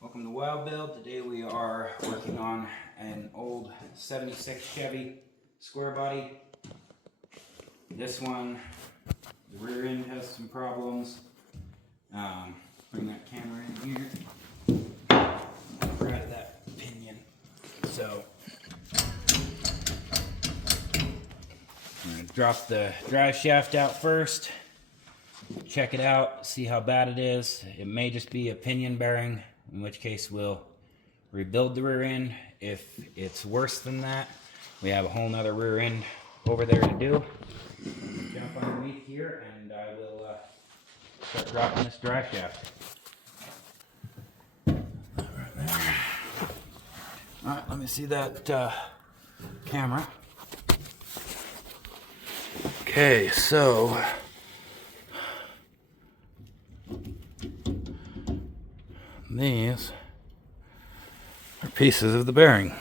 Welcome to Wild Build. Today we are working on an old 76 Chevy square body. This one, the rear end has some problems. Bring that camera in here. Grab that pinion. So, I'm going to drop the drive shaft out first. Check it out, see how bad it is. It may just be a pinion bearing, in which case we'll rebuild the rear end. If it's worse than that, we have a whole nother rear end over there to do. Jump underneath here and I will start dropping this drive shaft. Right there. Alright, let me see that camera. Okay, so these are pieces of the bearing.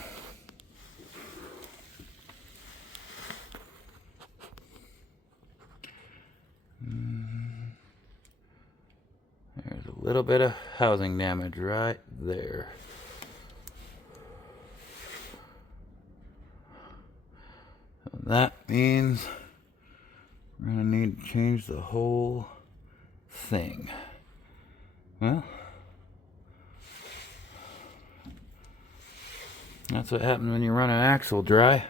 There's a little bit of housing damage right there. So that means we're going to need to change the whole thing. Well, that's what happens when you run an axle dry.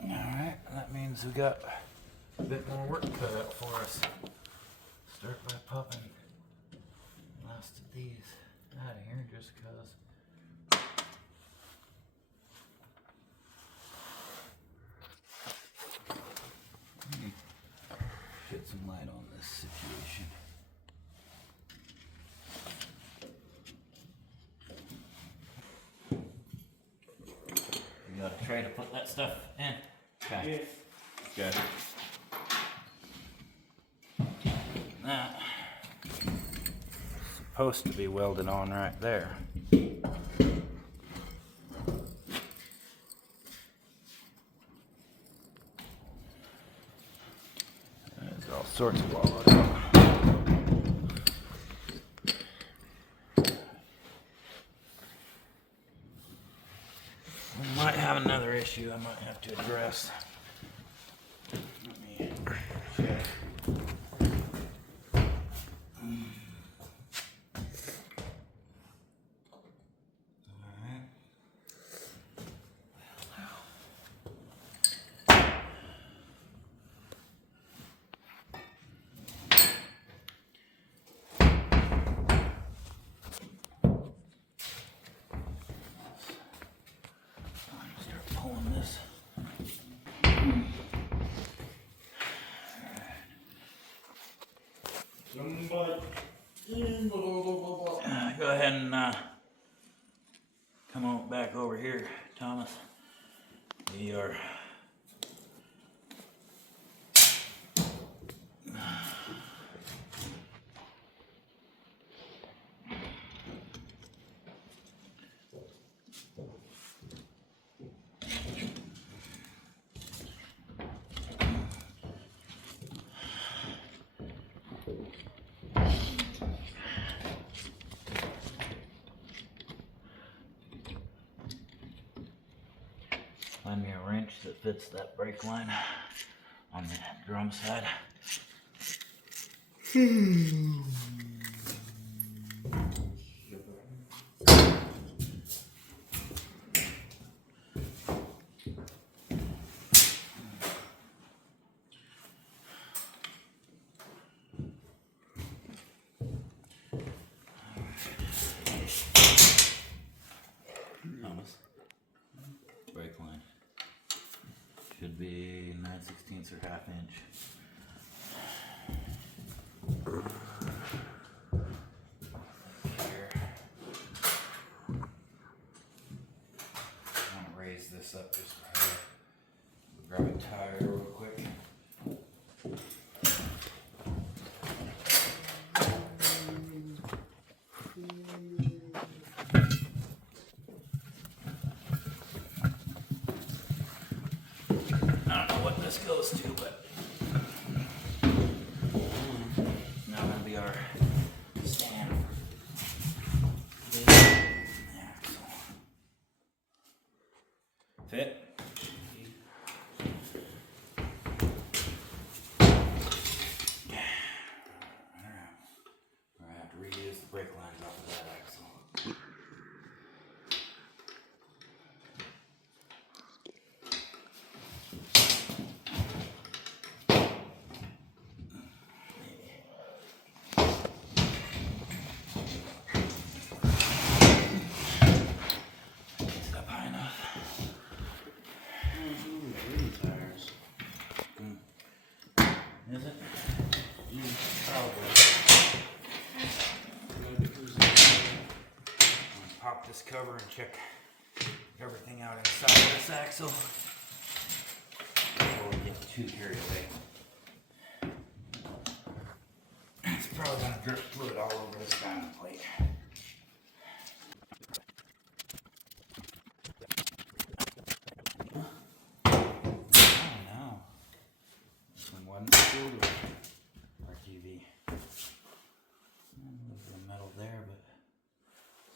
Alright, that means we got a bit more work cut out for us. Start by popping the last of these out of here just because. Shed some light on this situation. You got a tray to put that stuff in? Okay. Yes. Good. That supposed to be welded on right there. There's all sorts of wallets. We might have another issue I might have to address. Let me check. Go ahead and come on back over here, Thomas. We are find me a wrench that fits that brake line on the drum side. Thomas, brake line should be 9/16 or ½ inch. Here, I want to raise this up just for her. Grab a tire real quick. I don't know what this goes to, but now gonna be our Fit? I have to reuse the brake lines off of that axle. It's up high enough. Tires. Is it? Probably. Pop this cover and check everything out inside of this axle before we get too carried away. It's probably going to drip fluid all over this diamond plate. Oh no. This one wasn't filled with RGB. A little bit of metal there, but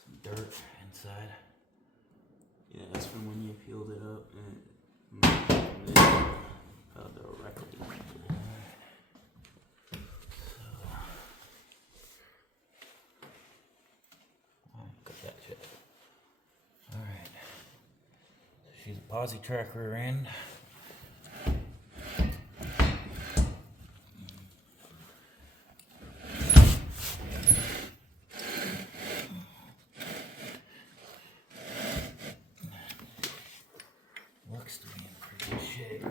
some dirt inside. Yeah, that's from when you peeled it up and fell directly. Got that shit. Alright. She's a posi track rear end. Looks to be in pretty good shape.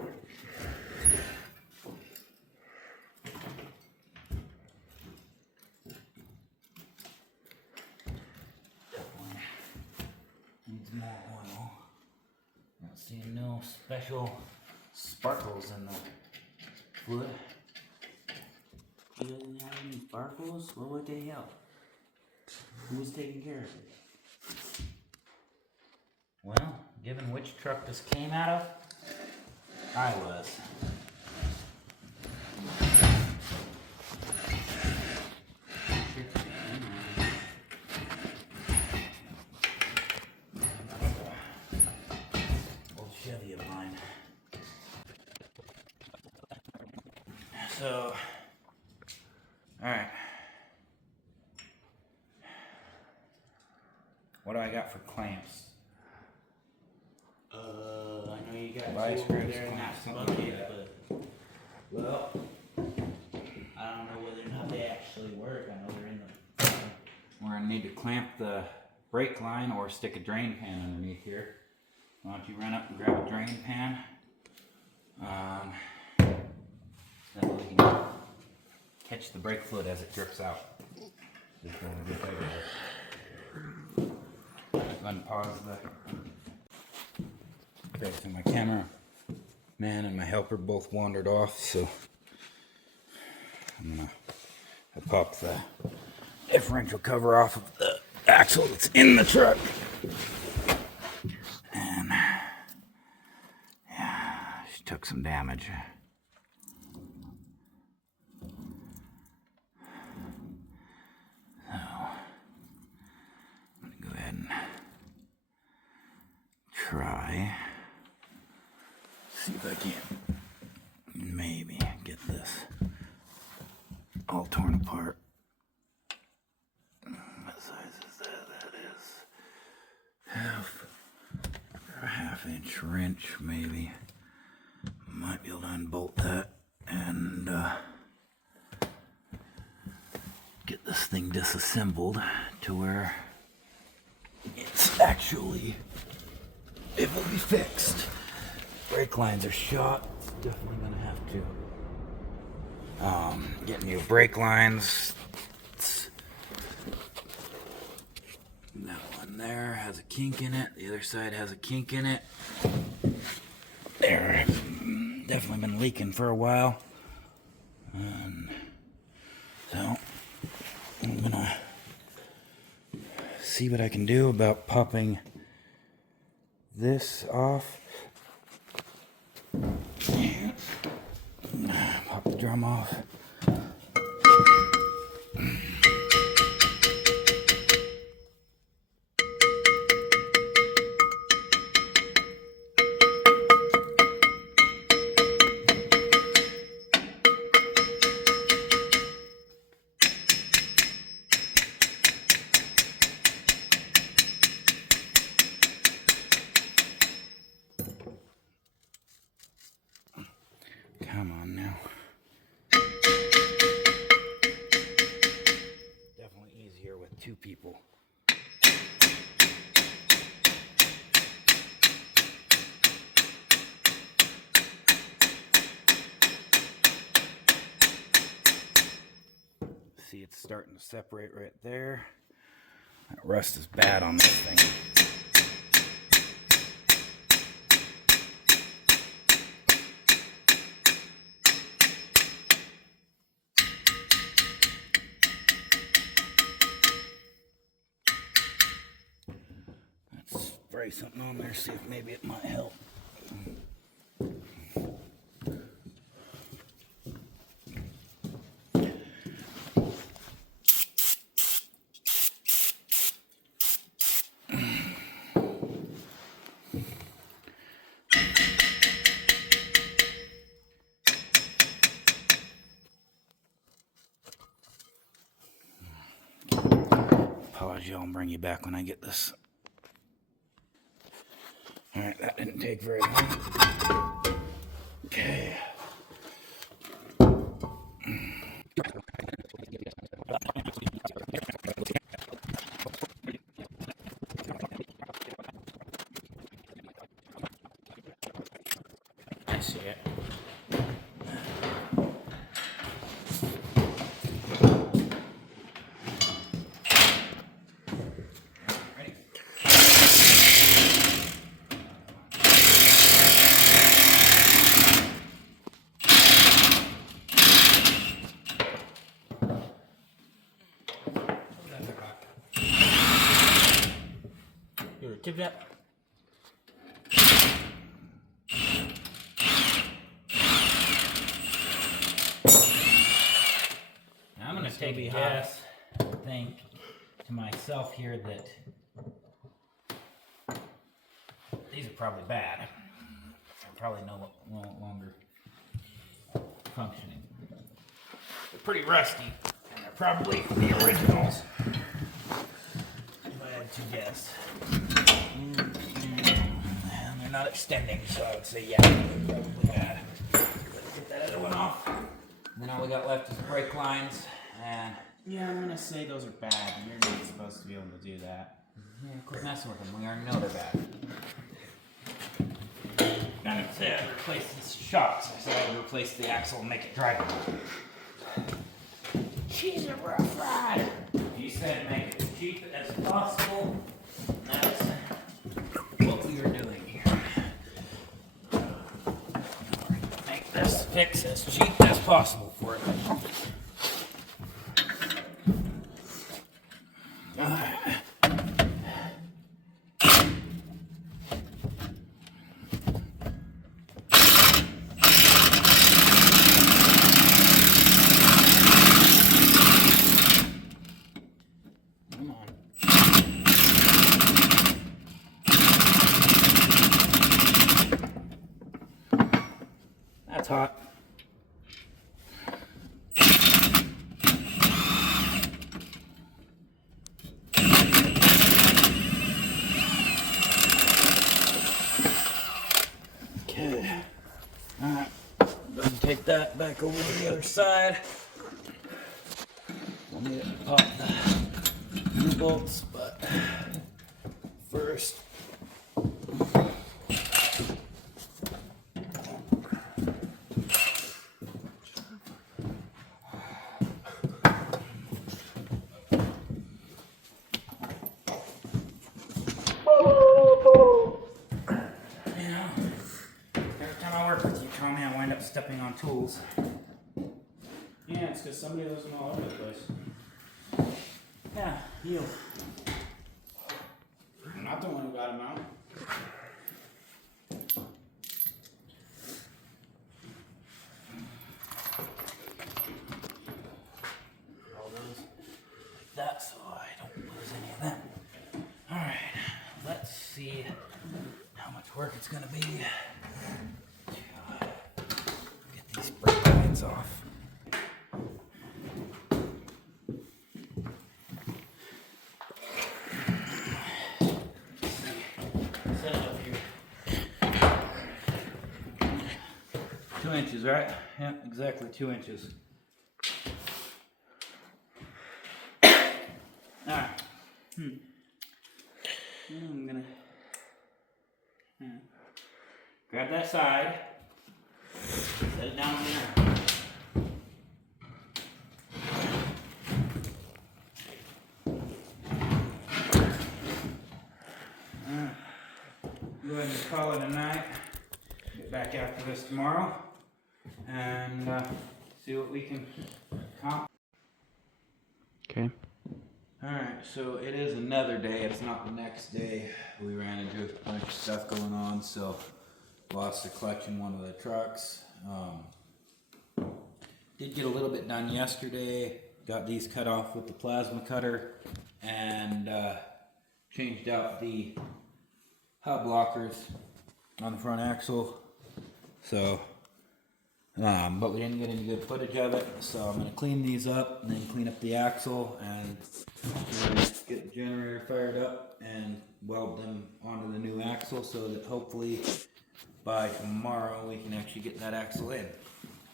Definitely needs more oil. Not seeing no special sparkles in the fluid. He doesn't have any sparkles? Well, what the hell? Who was taking care of it? Well, given which truck this came out of, I was. Old Chevy of mine. So, alright. What do I got for clamps? I know you got Vice two over grips, there in that something like bucket, that. but well, I don't know whether or not they actually work. I know they're in the. We're going to need to clamp the brake line or stick a drain pan underneath here. Why don't you run up and grab a drain pan? That way we can catch the brake fluid as it drips out. Just going to get over there. Unpause the. Okay, so my camera man and my helper both wandered off, so I'm gonna pop the differential cover off of the axle that's in the truck. And yeah, she took some damage. So I'm gonna go ahead and try. See if I can maybe get this all torn apart. What size is that? That is a half-inch wrench, maybe. Might be able to unbolt that and get this thing disassembled to where it's actually able to be fixed. Brake lines are shot. It's definitely gonna have to get new brake lines. That one there has a kink in it. The other side has a kink in it. They're definitely been leaking for a while. So I'm gonna see what I can do about popping this off. Pop the drum off. two people. See, it's starting to separate right there. That rust is bad on this thing. Let's spray something on there, see if maybe it might help. Pause y'all and bring you back when I get this. Alright, that didn't take very long. Okay. I see it. Here, tip that. Now I'm going to take a guess, think to myself here that these are probably bad. They're probably no longer functioning. They're pretty rusty, and they're probably the originals. If I had to guess. And they're not extending, so I would say yeah, they're probably bad. Let's get that other one off. And then all we got left is brake lines, and Yeah, I'm gonna say those are bad. You're not supposed to be able to do that. yeah, quit messing with them. We already know they're bad. I didn't say I'd replace the shocks. I said I'd replace the axle and make it drivable. She's a rough ride. You said make it as cheap as possible. And that's what we are doing here. Make this fix as cheap as possible for it. Come on. That's hot. Okay. Alright. Let's take that back over to the other side. We'll need to pop the new bolts, but first. You know, every time I work with you, Tommy, I wind up stepping on tools. Yeah, it's because somebody lives them all over the place. Yeah, you. I'm not the one who got them out. All those like that so I don't lose any of them. Alright, let's see how much work it's gonna be to get these brake lines off. Set it up here. 2 inches, right? Yeah, exactly 2 inches. Alright. I'm gonna grab that side, set it down there. Go ahead and call it a night. Get back after this tomorrow and see what we can accomplish. Okay. Alright, so it is another day. It's not the next day. We ran into a bunch of stuff going on, so lost the clutch in one of the trucks. Did get a little bit done yesterday. Got these cut off with the plasma cutter and changed out the hub blockers on the front axle. So, but we didn't get any good footage of it. So I'm going to clean these up and then clean up the axle and get the generator fired up and weld them onto the new axle so that hopefully by tomorrow we can actually get that axle in.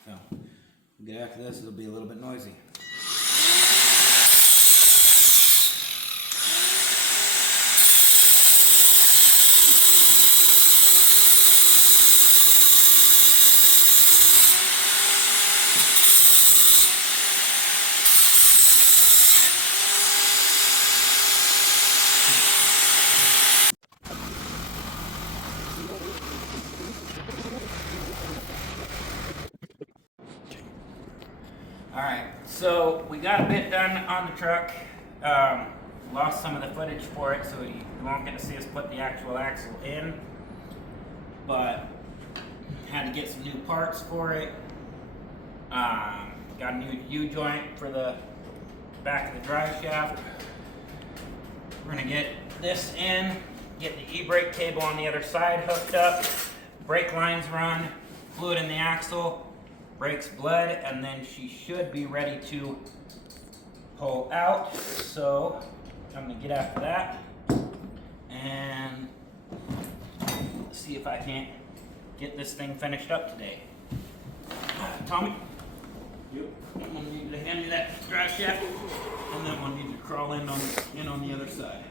So we'll get after this. It'll be a little bit noisy. Alright, so we got a bit done on the truck. Lost some of the footage for it, so you won't get to see us put the actual axle in. But had to get some new parts for it. Got a new U-joint for the back of the drive shaft. We're gonna get this in, get the e-brake cable on the other side hooked up, brake lines run, fluid in the axle, brakes bled, and then she should be ready to pull out. So I'm gonna get after that and see if I can't get this thing finished up today. Tommy? Yep. I'm gonna need to hand you that drive shaft, and then we'll need to crawl in on the other side.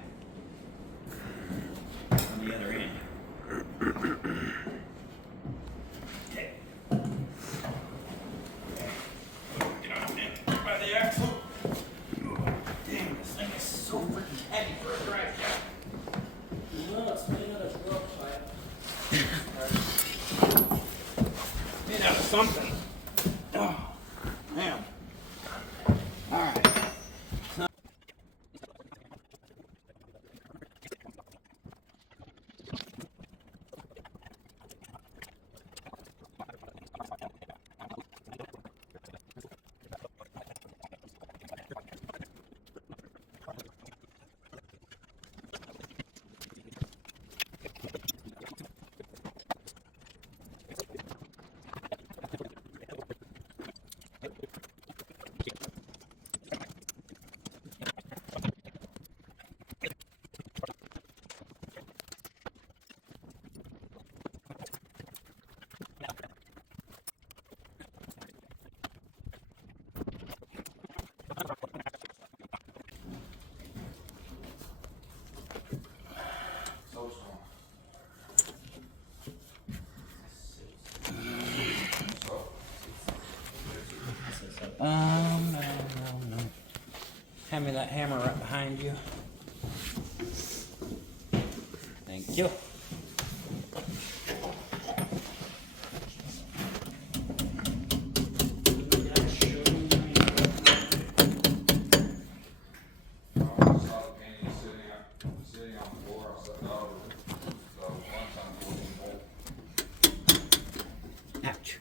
On the other end. Okay. Get on in by the axle. Damn, this thing is so freaking heavy for a drive shaft. Well, it's made out of rope pipe. Made out of something. Oh, man. All right. No. Hand me that hammer right behind you. Thank you. Ouch.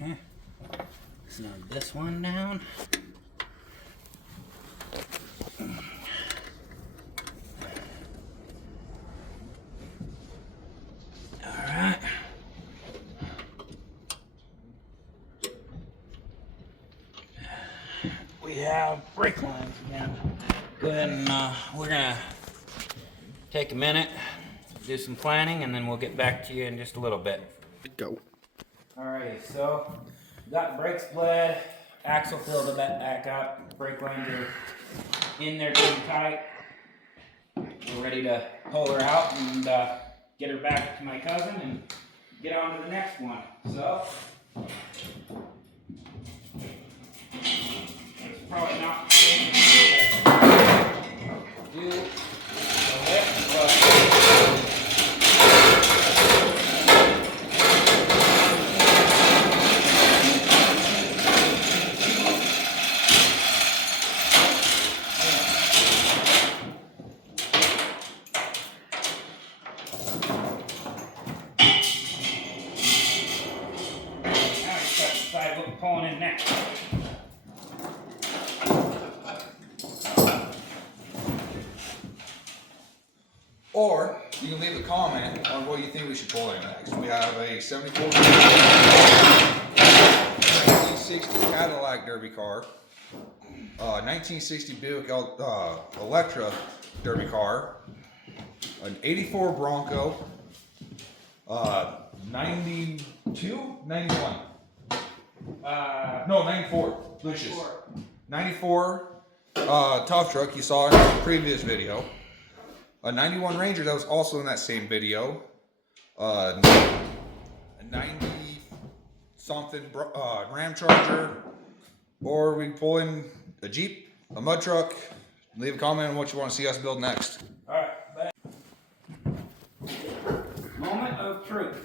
Okay. Snug this one down. Alright. We have brake lines again. Go ahead and we're gonna take a minute, do some planning, and then we'll get back to you in just a little bit. Go. Alrighty, so Got the brakes bled, axle filled back up, brake lines are in there getting tight. We're ready to pull her out and get her back to my cousin and get on to the next one. So, it's probably not safe to do the lift, but pulling in next. Or you can leave a comment on what you think we should pull in next. We have a 74 1960 Cadillac Derby car, 1960 Buick Electra Derby car, an 84 Bronco, 92, 91. No, 94. Lucius. 94 tough truck you saw in the previous video. A 91 Ranger that was also in that same video. A 90 something Ram Charger. Or we can pull in a Jeep, a mud truck. Leave a comment on what you want to see us build next. Alright, moment of truth.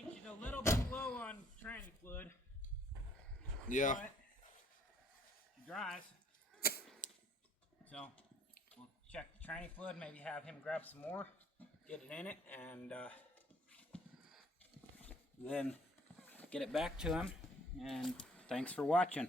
I think she's a little bit low on tranny fluid. Yeah. But she dries. So we'll check the tranny fluid, maybe have him grab some more, get it in it, and then get it back to him. And thanks for watching.